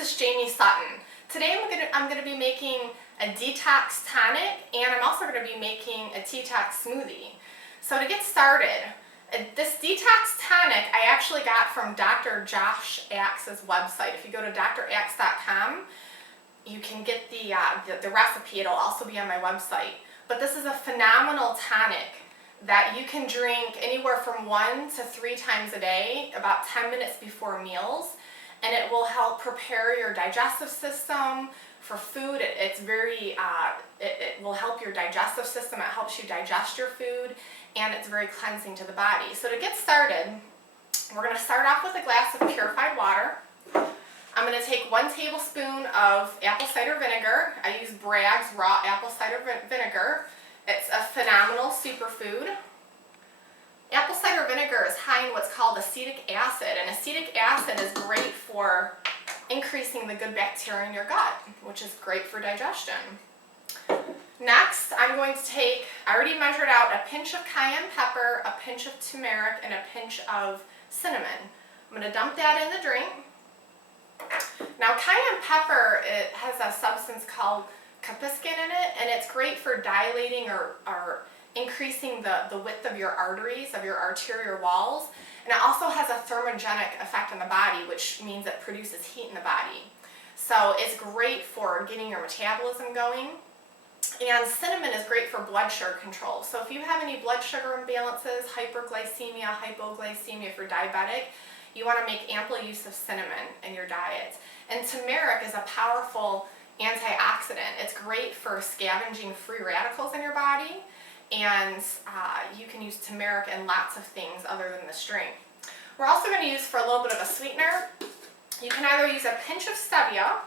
is Jamie Sutton. Today I'm going to be making a detox tonic, and I'm also going to be making a detox smoothie. So to get started, this detox tonic I actually got from Dr. Josh Axe's website. If you go to draxe.com, you can get the recipe. It'll also be on my website. But this is a phenomenal tonic that you can drink anywhere from 1 to 3 times a day, about 10 minutes before meals, and it will help prepare your digestive system for food. It will help your digestive system. It helps you digest your food, and it's very cleansing to the body. So to get started, we're going to start off with a glass of purified water. I'm going to take 1 tablespoon of apple cider vinegar. I use Bragg's raw apple cider vinegar. It's a phenomenal superfood. Apple cider vinegar is high in what's called acetic acid, and acetic acid is great for increasing the good bacteria in your gut, which is great for digestion. Next, I'm going to take, I already measured out a pinch of cayenne pepper, a pinch of turmeric, and a pinch of cinnamon. I'm going to dump that in the drink. Now, cayenne pepper, it has a substance called capsaicin in it, and it's great for dilating or increasing the width of your arteries, of your arterial walls. And it also has a thermogenic effect on the body, which means it produces heat in the body. So it's great for getting your metabolism going. And cinnamon is great for blood sugar control. So if you have any blood sugar imbalances, hyperglycemia, hypoglycemia, if you're diabetic, you want to make ample use of cinnamon in your diet. And turmeric is a powerful antioxidant. It's great for scavenging free radicals in your body, and you can use turmeric in lots of things other than this drink. We're also going to use, for a little bit of a sweetener, you can either use a pinch of stevia,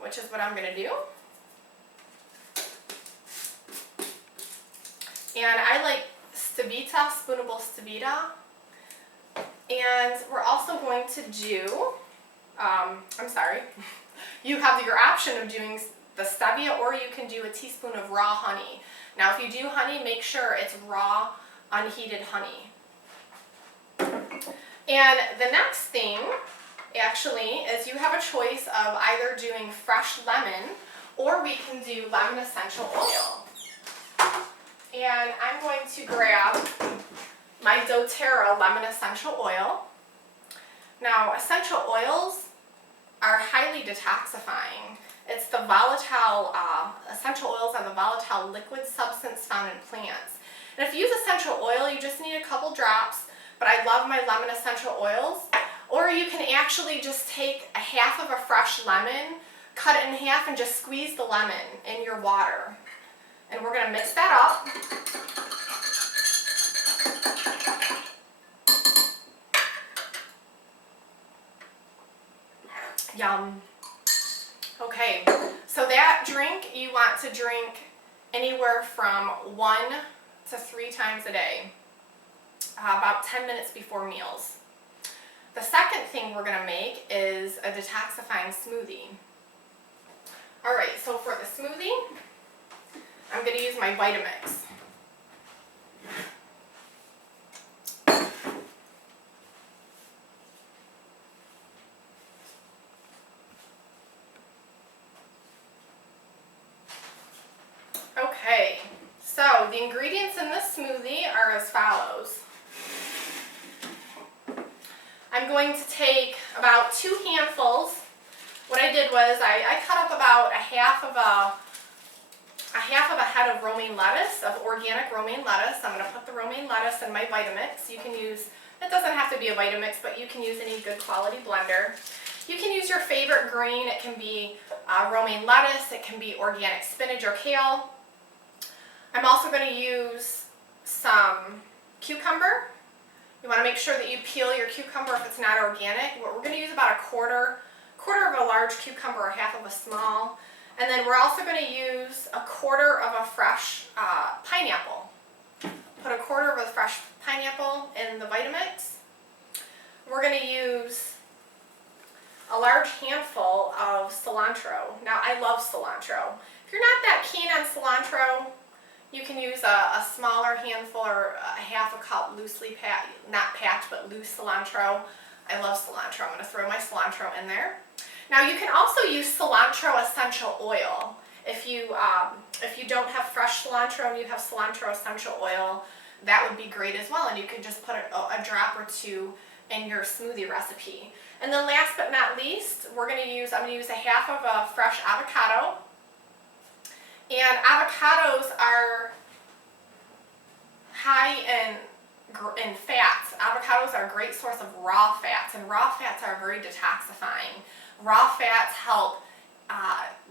which is what I'm going to do, and I like stevia, spoonable stevia. And we're also going to do, you have your option of doing the stevia, or you can do a teaspoon of raw honey. Now if you do honey, make sure it's raw, unheated honey. And the next thing, actually, is you have a choice of either doing fresh lemon, or we can do lemon essential oil. And I'm going to grab my doTERRA lemon essential oil. Now, essential oils are highly detoxifying. It's the volatile, essential oils are the volatile liquid substance found in plants. And if you use essential oil, you just need a couple drops, but I love my lemon essential oils. Or you can actually just take a half of a fresh lemon, cut it in half, and just squeeze the lemon in your water. And we're going to mix that up. Yum. Okay, so that drink you want to drink anywhere from 1 to 3 times a day, about 10 minutes before meals. The second thing we're going to make is a detoxifying smoothie. Alright, so for the smoothie, I'm going to use my Vitamix. Okay, so the ingredients in this smoothie are as follows. I'm going to take about 2 handfuls. What I did was I cut up about a half of a head of romaine lettuce, of organic romaine lettuce. I'm going to put the romaine lettuce in my Vitamix. You can use, it doesn't have to be a Vitamix, but you can use any good quality blender. You can use your favorite green. It can be romaine lettuce. It can be organic spinach or kale. I'm also going to use some cucumber. You want to make sure that you peel your cucumber if it's not organic. We're going to use about a quarter of a large cucumber or half of a small. And then we're also going to use a quarter of a fresh pineapple. Put a quarter of a fresh pineapple in the Vitamix. We're going to use a large handful of cilantro. Now, I love cilantro. If you're not that keen on cilantro, you can use a smaller handful or a half a cup loosely not packed, but loose cilantro. I love cilantro. I'm going to throw my cilantro in there. Now you can also use cilantro essential oil. If you don't have fresh cilantro and you have cilantro essential oil, that would be great as well. And you can just put a drop or two in your smoothie recipe. And then last but not least, I'm going to use a half of a fresh avocado. And avocados are high in fats. Avocados are a great source of raw fats, and raw fats are very detoxifying. Raw fats help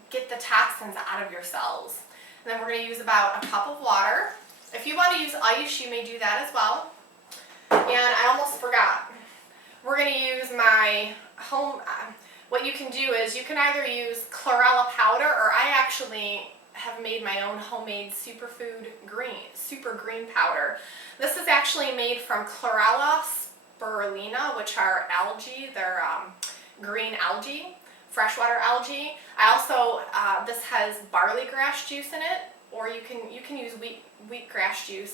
get the toxins out of your cells. And then we're going to use about a cup of water. If you want to use ice, you may do that as well. And I almost forgot. We're going to use my home, what you can do is you can either use chlorella powder, or I actually have made my own homemade super green powder. This is actually made from chlorella spirulina, which are algae. They're green algae, freshwater algae. I also, this has barley grass juice in it, or you can use wheatgrass juice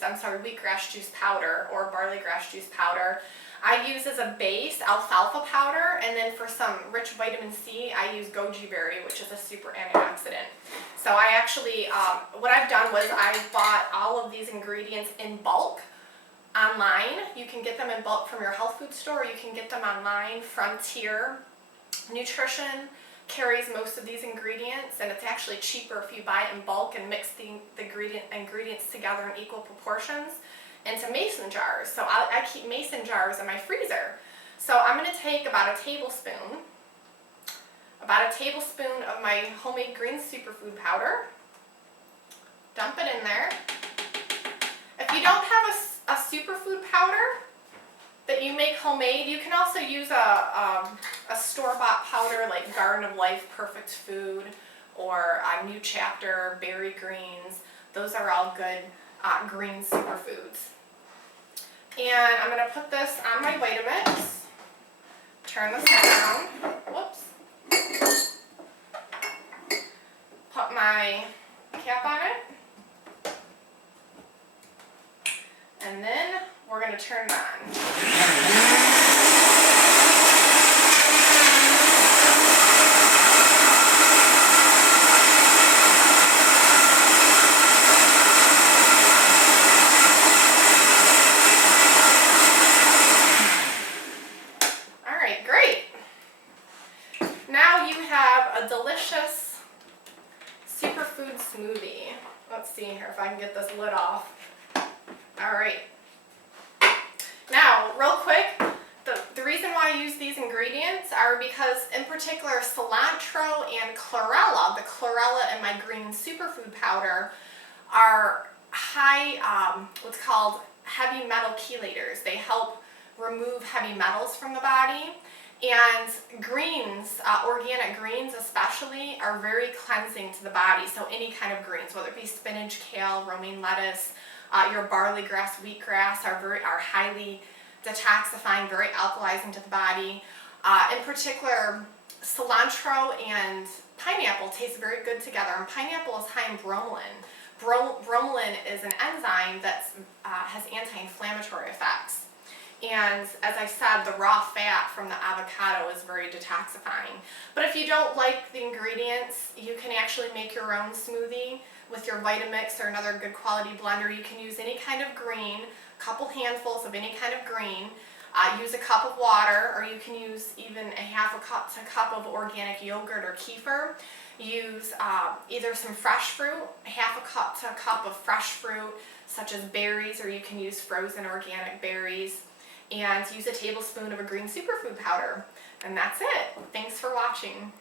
powder or barley grass juice powder. I use as a base alfalfa powder, and then for some rich vitamin C, I use goji berry, which is a super antioxidant. So I actually, what I've done was I bought all of these ingredients in bulk online. You can get them in bulk from your health food store. You can get them online. Frontier Nutrition carries most of these ingredients, and it's actually cheaper if you buy it in bulk and mix the ingredients together in equal proportions into mason jars. So I keep mason jars in my freezer. So I'm going to take about a tablespoon of my homemade green superfood powder, dump it in there. If you don't have a superfood powder that you make homemade, you can also use a store-bought powder like Garden of Life Perfect Food or New Chapter Berry Greens. Those are all good green superfoods. And I'm going to put this on my Vitamix, turn this around, whoops, put my cap on it, and then we're going to turn it on. A delicious superfood smoothie. Let's see here if I can get this lid off. Alright. Now, real quick, the reason why I use these ingredients are because, in particular, cilantro and chlorella, the chlorella in my green superfood powder, are high, what's called heavy metal chelators. They help remove heavy metals from the body. And greens, organic greens especially, are very cleansing to the body. So any kind of greens, whether it be spinach, kale, romaine lettuce, your barley grass, wheatgrass, are highly detoxifying, very alkalizing to the body. In particular, cilantro and pineapple taste very good together, and pineapple is high in bromelain. Bromelain is an enzyme that has anti-inflammatory effects. And as I said, the raw fat from the avocado is very detoxifying. But if you don't like the ingredients, you can actually make your own smoothie with your Vitamix or another good quality blender. You can use any kind of green, a couple handfuls of any kind of green. Use a cup of water, or you can use even a half a cup of organic yogurt or kefir. Use either some fresh fruit, half a cup to a cup of fresh fruit, such as berries, or you can use frozen organic berries. And use a tablespoon of a green superfood powder. And that's it. Thanks for watching.